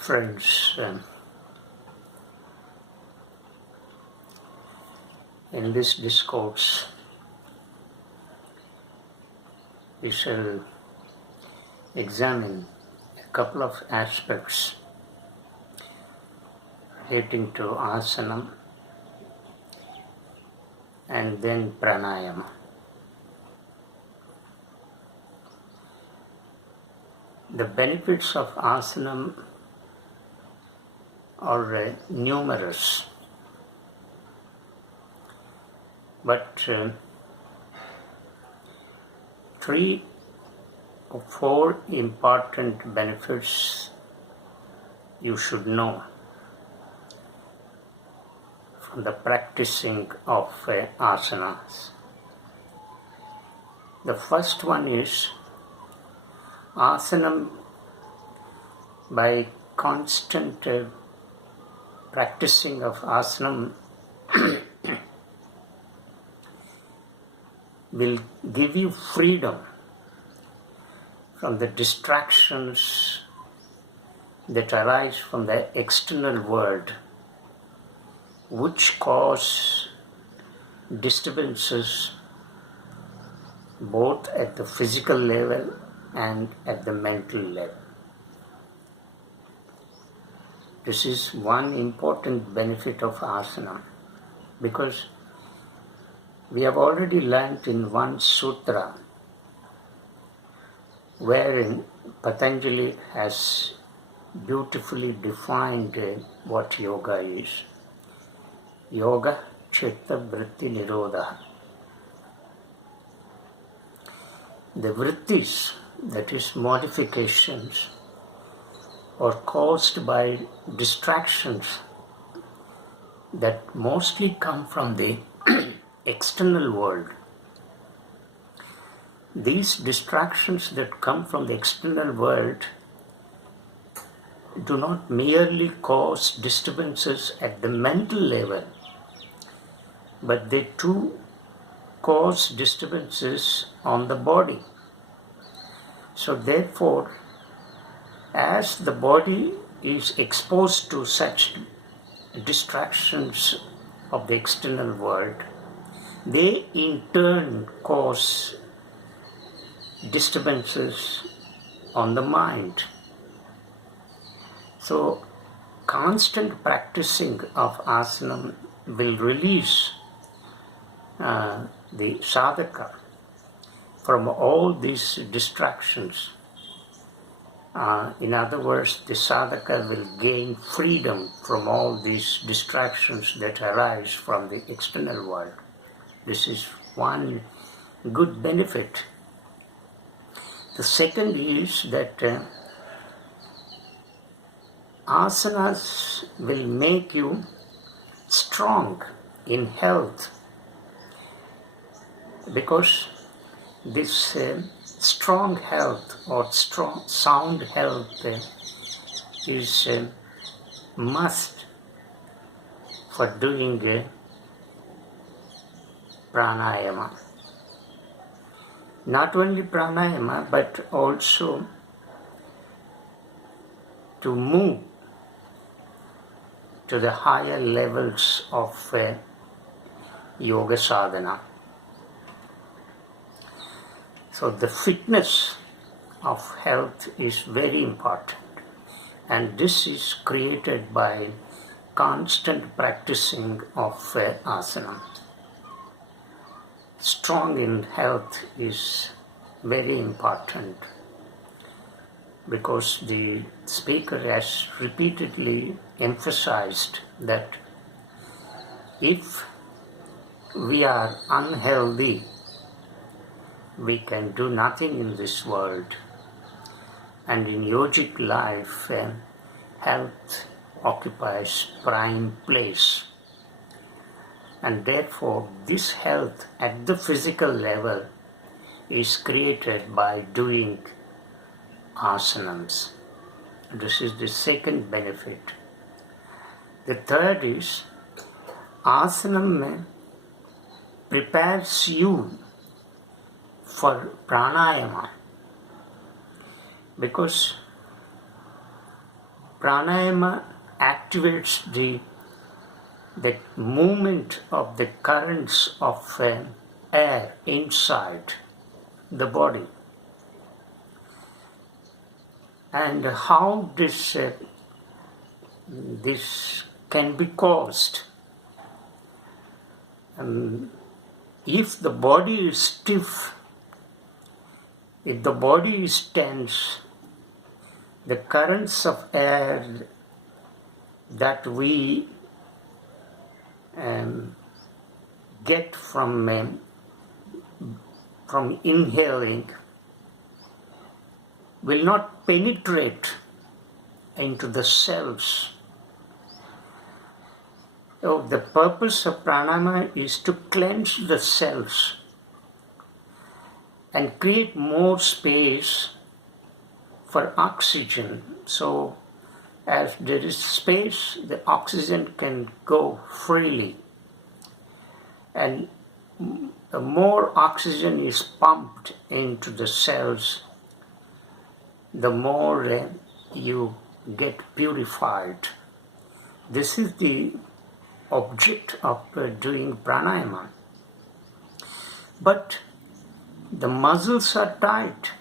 Friends, in this discourse, we shall examine a couple of aspects relating to Asana and then Pranayama. The benefits of Asana are numerous, but 3 or 4 important benefits you should know from the practicing of asanas. The first one is asana, by constant practicing of asana will give you freedom from the distractions that arise from the external world, which cause disturbances both at the physical level and at the mental level. This is one important benefit of asana, because we have already learnt in one sutra wherein Patanjali has beautifully defined what yoga is. Yoga chitta vritti nirodha. The vrittis, that is modifications, are caused by distractions that mostly come from the external world. These distractions that come from the external world do not merely cause disturbances at the mental level, but they too cause disturbances on the body. So therefore, as the body is exposed to such distractions of the external world, they in turn cause disturbances on the mind. So constant practicing of asana will release the sadhaka from all these distractions. In other words, the sadhaka will gain freedom from all these distractions that arise from the external world. This is one good benefit. The second is that asanas will make you strong in health, because this strong health or strong sound health is must for doing pranayama. Not only pranayama, but also to move to the higher levels of yoga sadhana. So the fitness of health is very important, and this is created by constant practicing of asana. Strong in health is very important, because the speaker has repeatedly emphasized that if we are unhealthy, we can do nothing in this world. And in yogic life, health occupies prime place. And therefore, this health at the physical level is created by doing asanas. This is the second benefit. The third is asana prepares you for pranayama, because pranayama activates the movement of the currents of air inside the body. And how this can be caused? If the body is stiff, if the body is tense, the currents of air that we get from inhaling will not penetrate into the cells. So the purpose of pranayama is to cleanse the cells and create more space for oxygen. So as there is space, the oxygen can go freely. And the more oxygen is pumped into the cells, the more you get purified. This is the object of doing pranayama. But the muscles are tight.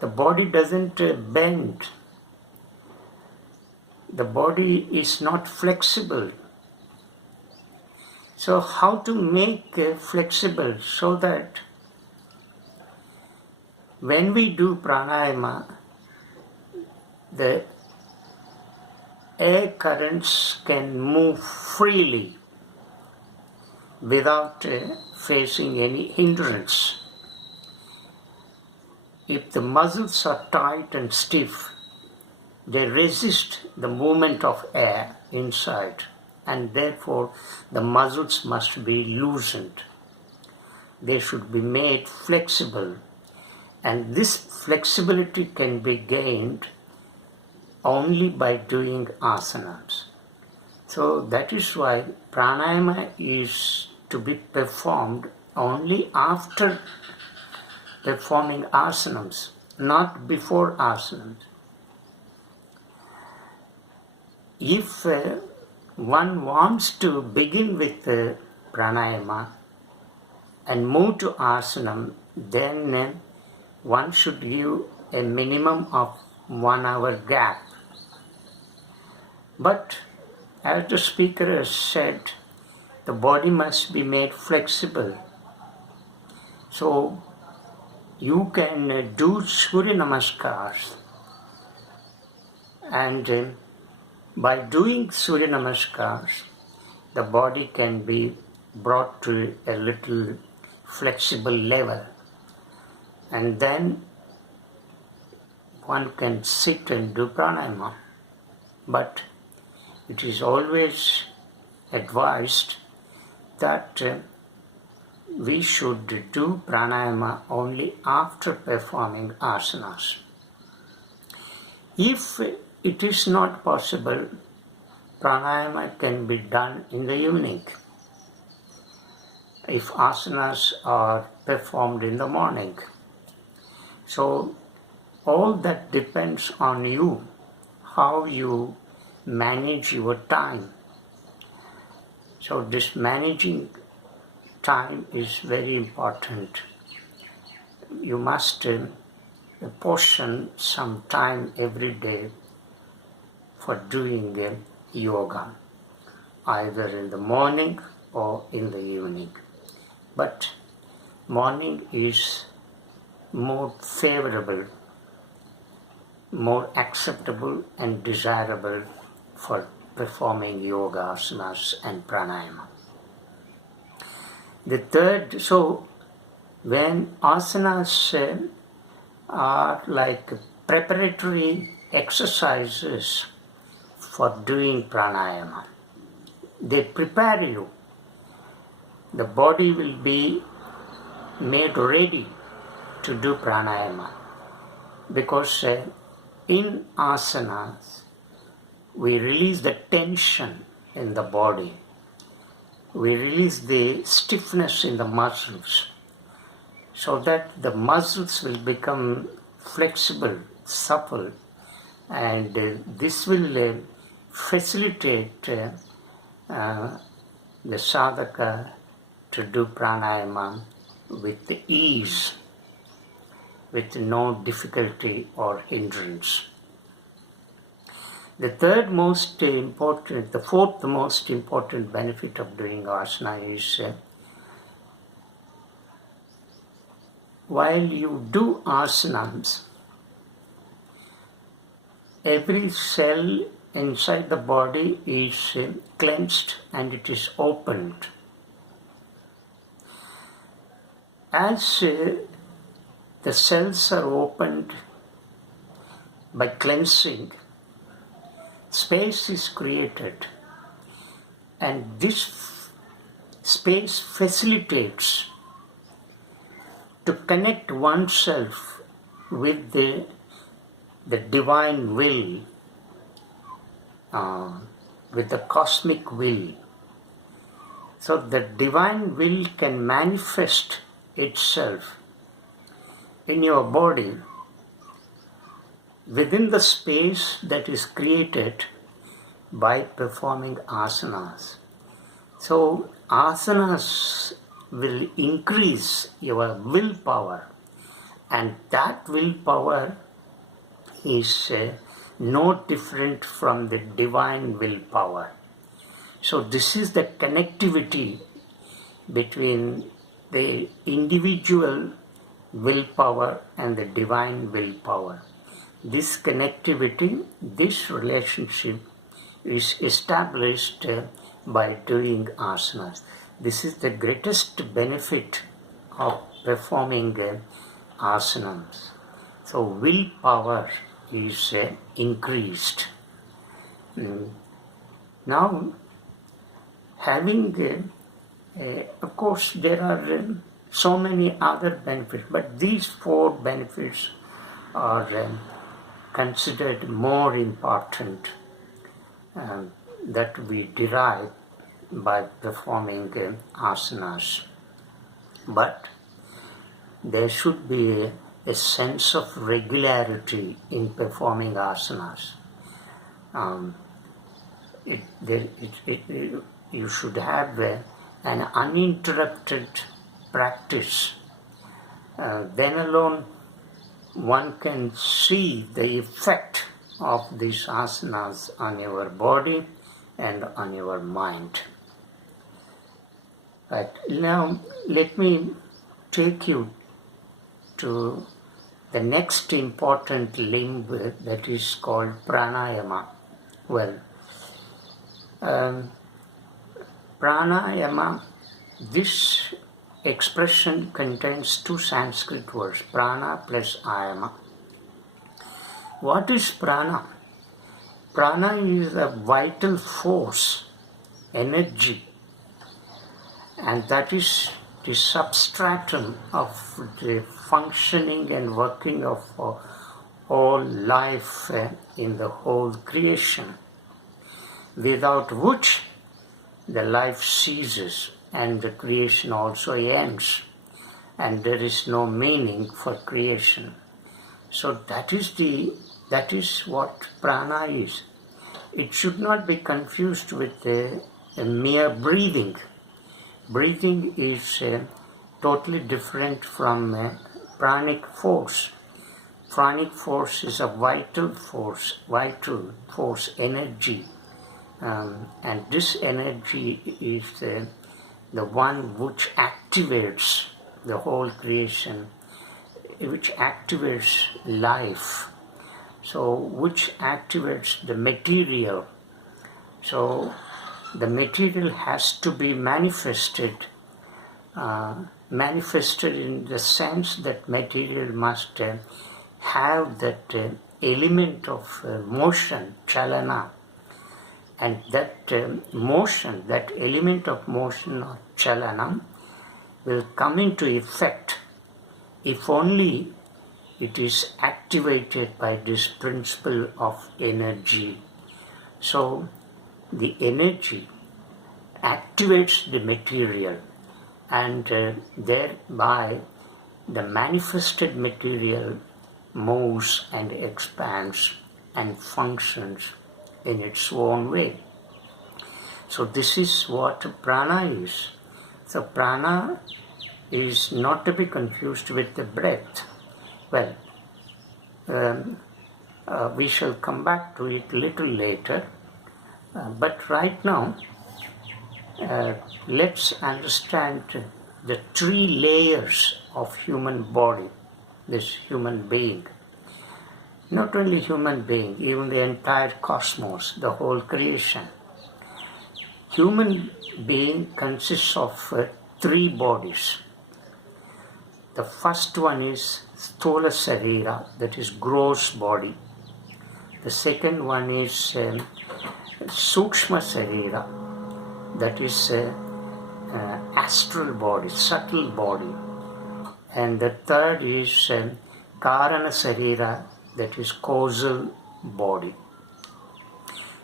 The body doesn't bend. The body is not flexible. So how to make flexible so that when we do pranayama, the air currents can move freely without facing any hindrance. If the muscles are tight and stiff, they resist the movement of air inside, and therefore the muscles must be loosened. They should be made flexible, and this flexibility can be gained only by doing asanas. So that is why pranayama is to be performed only after performing asanas, not before asanas. If one wants to begin with pranayama and move to asana, then one should give a minimum of 1 hour gap. But as the speaker has said, the body must be made flexible. So you can do Surya Namaskars, and by doing Surya Namaskars, the body can be brought to a little flexible level, and then one can sit and do pranayama. But it is always advised that we should do pranayama only after performing asanas. If it is not possible, pranayama can be done in the evening. If asanas are performed in the morning. So all that depends on you, how you manage your time. So this managing time is very important. You must portion some time every day for doing yoga, either in the morning or in the evening. But morning is more favorable, more acceptable and desirable for performing yoga, asanas and pranayama. The third, so when asanas are like preparatory exercises for doing pranayama, they prepare you. The body will be made ready to do pranayama, because in asanas we release the tension in the body, we release the stiffness in the muscles, so that the muscles will become flexible, supple, and this will facilitate the sadhaka to do pranayama with ease, with no difficulty or hindrance. The fourth most important benefit of doing asana is while you do asanas, every cell inside the body is cleansed and it is opened. As the cells are opened by cleansing, space is created, and this space facilitates to connect oneself with the divine will, with the cosmic will. So the divine will can manifest itself in your body within the space that is created by performing asanas. So asanas will increase your willpower, and that willpower is no different from the divine willpower. So this is the connectivity between the individual willpower and the divine willpower. This connectivity, this relationship is established by doing asanas. This is the greatest benefit of performing asanas. So willpower is increased. Now, having, of course, there are so many other benefits, but these four benefits are considered more important that we derive by performing asanas. But there should be a sense of regularity in performing asanas. You should have an uninterrupted practice. Then alone one can see the effect of these asanas on your body and on your mind. Right. Now let me take you to the next important limb that is called pranayama. Well, pranayama, this expression contains two Sanskrit words, prana plus ayama. What is prana? Prana is a vital force, energy, and that is the substratum of the functioning and working of all life in the whole creation, without which the life ceases and the creation also ends, and there is no meaning for creation. So that is what prana is. It should not be confused with a mere breathing. Breathing is totally different from pranic force. Pranic force is a vital force, energy. And this energy is the one which activates the whole creation, which activates life, so which activates the material. So the material has to be manifested in the sense that material must have that element of motion, chalana, and that motion, that element of motion or chalana will come into effect if only it is activated by this principle of energy. So the energy activates the material, and thereby the manifested material moves and expands and functions in its own way. So this is what prana is. So prana is not to be confused with the breath. Well, we shall come back to it little later. But right now, let's understand the three layers of human body, this human being. Not only human being, even the entire cosmos, the whole creation. Human being consists of three bodies. The first one is Sthola Sarira, that is gross body. The second one is Sukshma Sarira, that is astral body, subtle body. And the third is Karana Sarira, that is causal body.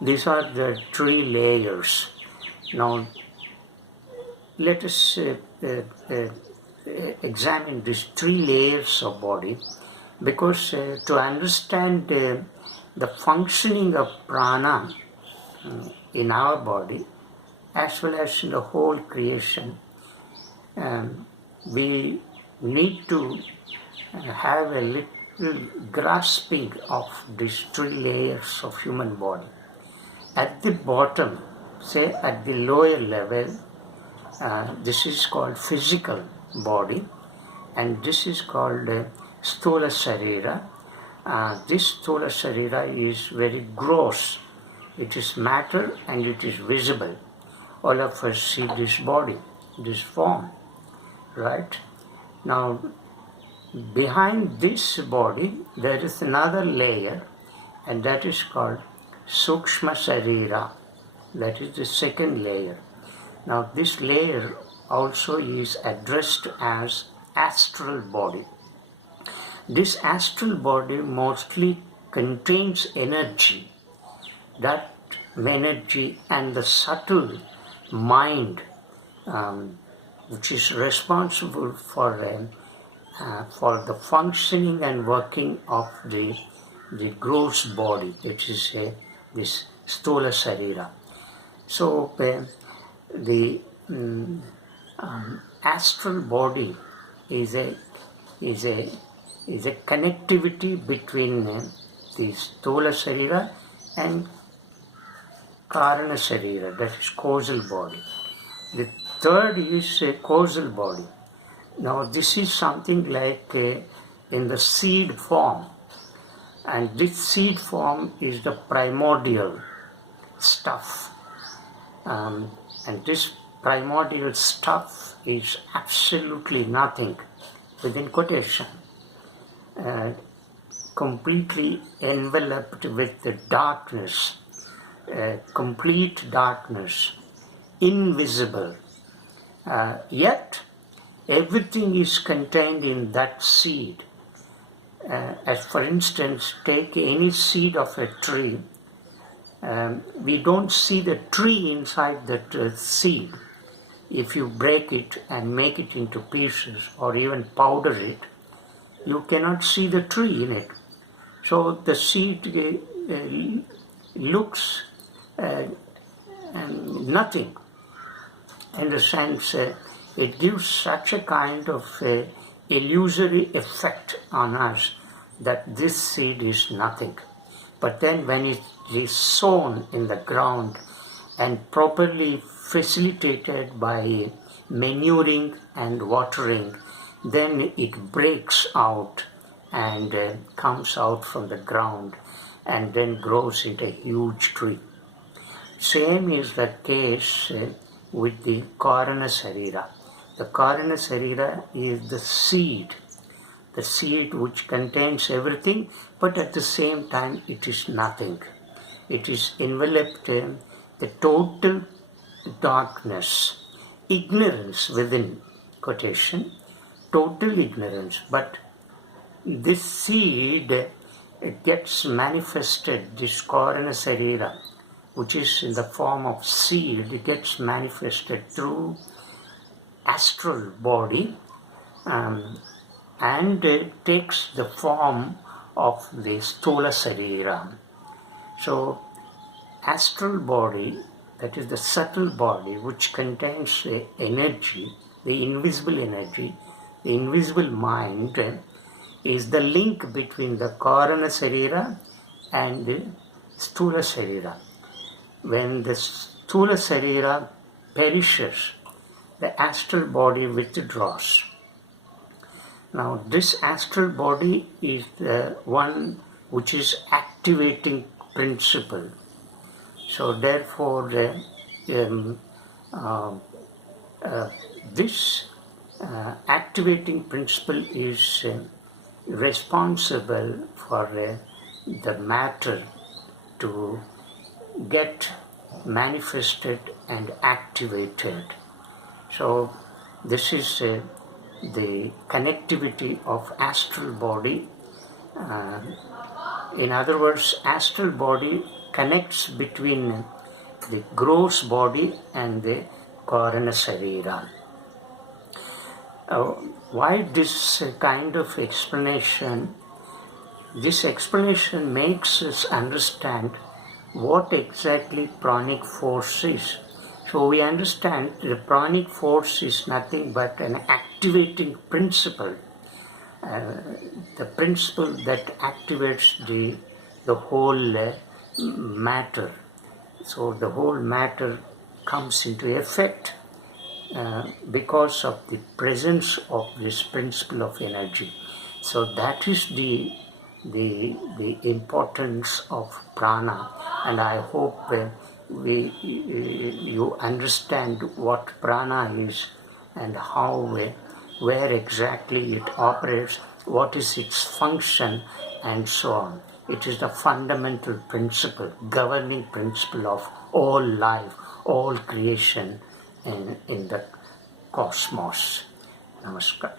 These are the three layers. Now, let us examine these three layers of body, because to understand the functioning of prana in our body as well as in the whole creation, we need to have a little grasping of these three layers of human body. At the bottom, say at the lower level, this is called physical body, and this is called Sthola Sarira. This Sthola Sarira is very gross. It is matter and it is visible. All of us see this body, this form, right? Now, behind this body, there is another layer, and that is called Sukshma Sarira. That is the second layer. Now, this layer also is addressed as astral body. This astral body mostly contains energy. That energy and the subtle mind, which is responsible for the functioning and working of the gross body, which is this Sthola Sarira. So the astral body is a connectivity between the Sthola Sarira and Karana Sarira, that is causal body. The third is a causal body. Now this is something like in the seed form, and this seed form is the primordial stuff, and this primordial stuff is absolutely nothing, within quotation, completely enveloped with the darkness, complete darkness, invisible, yet everything is contained in that seed. As for instance, take any seed of a tree. We don't see the tree inside that seed. If you break it and make it into pieces or even powder it, you cannot see the tree in it. So the seed looks nothing. In the sense, it gives such a kind of illusory effect on us that this seed is nothing. But then when it is sown in the ground and properly facilitated by manuring and watering, then it breaks out and comes out from the ground and then grows into a huge tree. Same is the case with the Karana Sarira. The Karana Sarira is the seed which contains everything, but at the same time it is nothing. It is enveloped in the total darkness, ignorance within quotation, total ignorance. But this seed gets manifested, this Karana Sarira, which is in the form of seed, gets manifested through astral body, and takes the form of the Sthola Sarira. So astral body, that is the subtle body which contains the energy, the invisible mind, is the link between the Karana Sarira and the Sthula Sarira. When the Sthula Sarira perishes, the astral body withdraws. Now this astral body is the one which is activating principle. So therefore this activating principle is responsible for the matter to get manifested and activated. So this is the connectivity of astral body. In other words, astral body connects between the gross body and the Karana Sarira. Why this kind of explanation? This explanation makes us understand what exactly pranic force is. So we understand the pranic force is nothing but an activating principle, the principle that activates the whole matter. So the whole matter comes into effect because of the presence of this principle of energy. So that is the importance of prana, and I hope you understand what prana is and how where exactly it operates, what is its function, and so on. It is the fundamental principle, governing principle of all life, all creation in the cosmos. Namaskar.